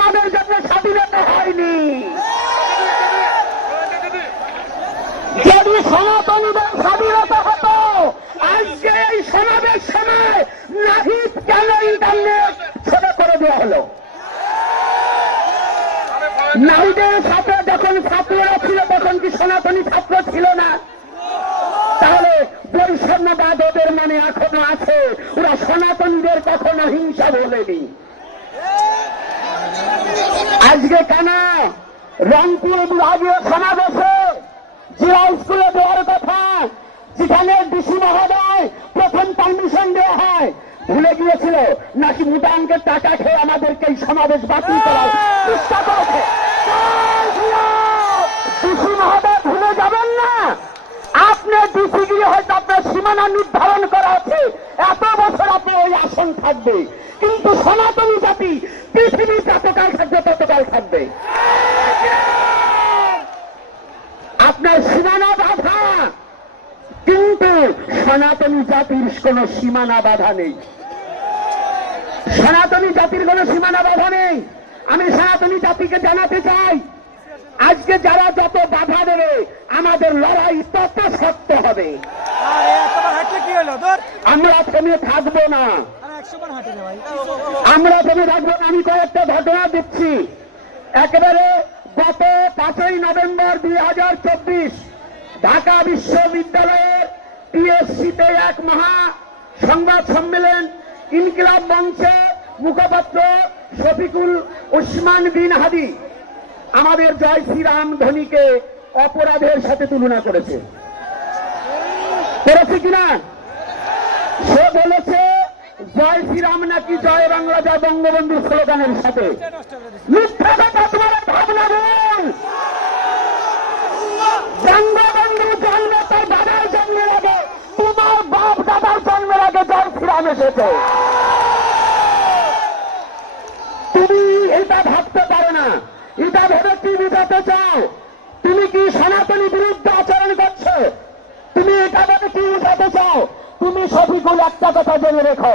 আমাদের জন্য স্বাধীনতা হয়নি। যদি সনাতনীদের স্বাধীনতা হতো, আজকে এই সমাবেশ সময় নাহিদ কেন ইন্টারনেট ছোট করে দেওয়া হলো? নাহিদের সাথে যখন ছাত্ররা ছিল, তখন কি সনাতনী ছাত্র ছিল না? তাহলে বৈষম্যবাদ ওদের মনে এখনও আছে, ওরা সনাতনীদের কখনো হিংসা বলেনি। আজকে কেন রংপুর বিভাগীয় সমাবেশে জিরা স্কুলে দেওয়ার কথা, যেখানে ডিসি মহোদয় প্রথম পারমিশন দেওয়া হয়, ভুলে গিয়েছিল। নাকি অঙ্কের টাকা খেয়ে আমাদেরকে এই সমাবেশ বাতিল করার চেষ্টা করেছে? ডিসি মহোদয়, ভুলে যাবেন না। আপনি ডিসি গিয়ে হয়তো আপনার সীমানা নির্ধারণ করা আছে। আপনি থাকবে কিন্তু সনাতনী জাতি পৃথিবী যতকাল থাকবে ততকাল থাকবে। আপনার সীমানা বাধা কিন্তু সনাতনী জাতির কোন সীমানা বাধা নেই। সনাতনী জাতির কোন সীমানা বাধা নেই। আমি সনাতনী জাতিকে জানাতে চাই আজকে যারা যত বাধা দেবে আমাদের লড়াই তত শক্ত হবে। আমরা থেমে থাকব না। আমরা থাকব না। আমি কয়েকটা ঘটনা দিচ্ছি একেবারে গত পাঁচই নভেম্বর দুই হাজার চব্বিশ ঢাকা বিশ্ববিদ্যালয়ের টিএসসিতে এক মহা সংবাদ সম্মেলন ইনকিলাব মঞ্চে মুখপাত্র শফিকুল উসমান বিন হাদি আমাদের জয় শ্রীরাম ধ্বনিকে অপরাধের সাথে তুলনা করেছে করেছে কিনা সে বলেছে জয় শ্রীরাম নাকি জয় বাংলা, জয় বঙ্গবন্ধু স্লোগানের সাথে? বঙ্গবন্ধু জন্মে দাদার জন্মের আগে, তোমার বাপ দাদার জন্মের আগে জয় শ্রীরাম এসেছে। তুমি এটা ভাবতে পারো না। এটা ভেবে কি বুঝাতে চাও? তুমি কি সনাতনী বিরুদ্ধে আচরণ করছ? তুমি এটা ভেবে কি বুঝাতে চাও? তুমি সফিকুল, একটা কথা জেনে রেখো।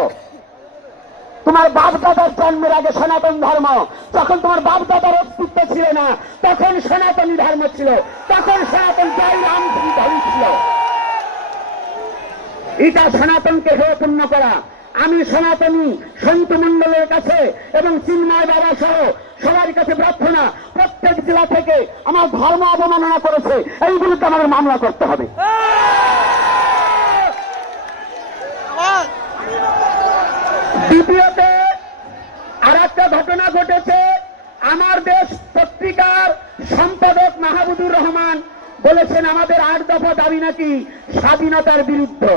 তোমার বাপ দাদার জন্মের আগে সনাতন ধর্ম। যখন তোমার বাপ দাদার অস্তিত্ব ছিল না, তখন সনাতনী ধর্ম ছিল। তখন সনাতন জয় রাম ধর্ম ছিল। এটা সনাতনকে হেয় পূর্ণ করা। আমি সনাতনী, সন্ত মন্ডলের কাছে এবং চিন্ময় বাবা সহ সবার কাছে প্রার্থনা, প্রত্যেক জেলা থেকে আমার ধর্ম অবমাননা করেছে। এই বিরুদ্ধে আমাদের মামলা করতে হবে। দ্বিতীয়তে আর একটা ঘটনা ঘটেছে। আমার দেশ পত্রিকার সম্পাদক মাহবুদুর রহমান বলেছেন, আমাদের আট দফা দাবি নাকি স্বাধীনতার বিরুদ্ধে?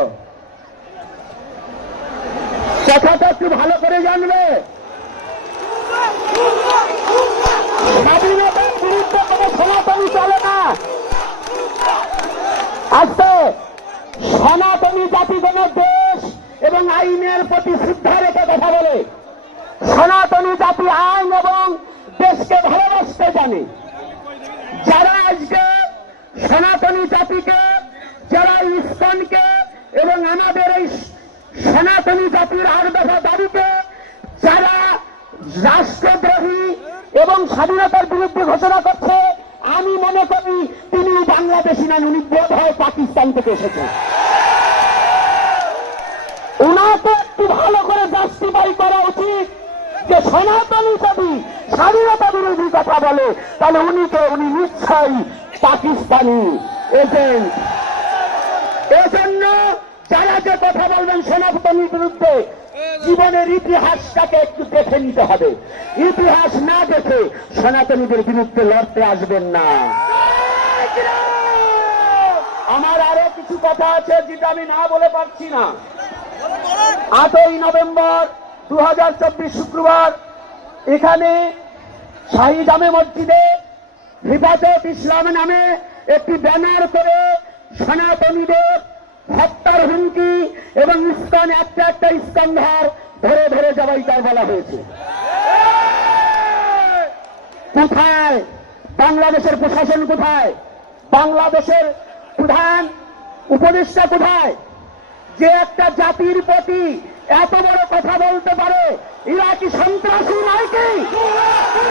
কথাটা একটু ভালো করে জানবে। স্বাধীনতার বিরুদ্ধে কোনো সনাতনী চলে না আজকে সনাতনী জাতি কোন দেশ এবং আইনের রেখে কথা বলে। সনাতনী জাতি আইন এবং দেশকে ভালোবাসতে জানে। যারা আজকে সনাতনী জাতিকে, যারা ইস্কনকে এবং আমাদের এই সনাতনী জাতির আর দফা দাবিকে, যারা রাষ্ট্রদ্রোহী এবং স্বাধীনতার বিরুদ্ধে ঘোষণা করছে, আমি মনে করি তিনি বাংলাদেশি নন উনি বোধ হয় পাকিস্তান থেকে এসেছে ওনাকে একটু ভালো করে জাস্টিফাই করা উচিত যে সনাতনী যদি স্বাধীনতা বিরোধী কথা বলে, তাহলে উনি তো, উনি নিশ্চয়ই পাকিস্তানি এজেন্ট। এজন্য যারা যে কথা বলবেন সনাতনীর বিরুদ্ধে, জীবনের ইতিহাসটাকে একটু দেখে নিতে হবে। ইতিহাস না দেখে সনাতনীদের বিরুদ্ধে লড়তে আসবেন না। আমার আরও কিছু কথা আছে যেটা আমি না বলে পারছি না। আটই নভেম্বর দু হাজার চব্বিশ শুক্রবার এখানে শাহী জামে মসজিদে হিফাজত ইসলাম নামে একটি ব্যানার করে সনাতনীদের হত্যার হুমকি এবং ইস্কন একটা একটা ইস্কন ধর ধরে ধরে জবাই তার বলা হয়েছে। কোথায়? বাংলাদেশের প্রশাসন কোথায়? বাংলাদেশের প্রধান উপদেষ্টা কোথায়? যে একটা জাতির প্রতি এত বড় কথা বলতে পারে ইরাকি সন্ত্রাসী নয় কি?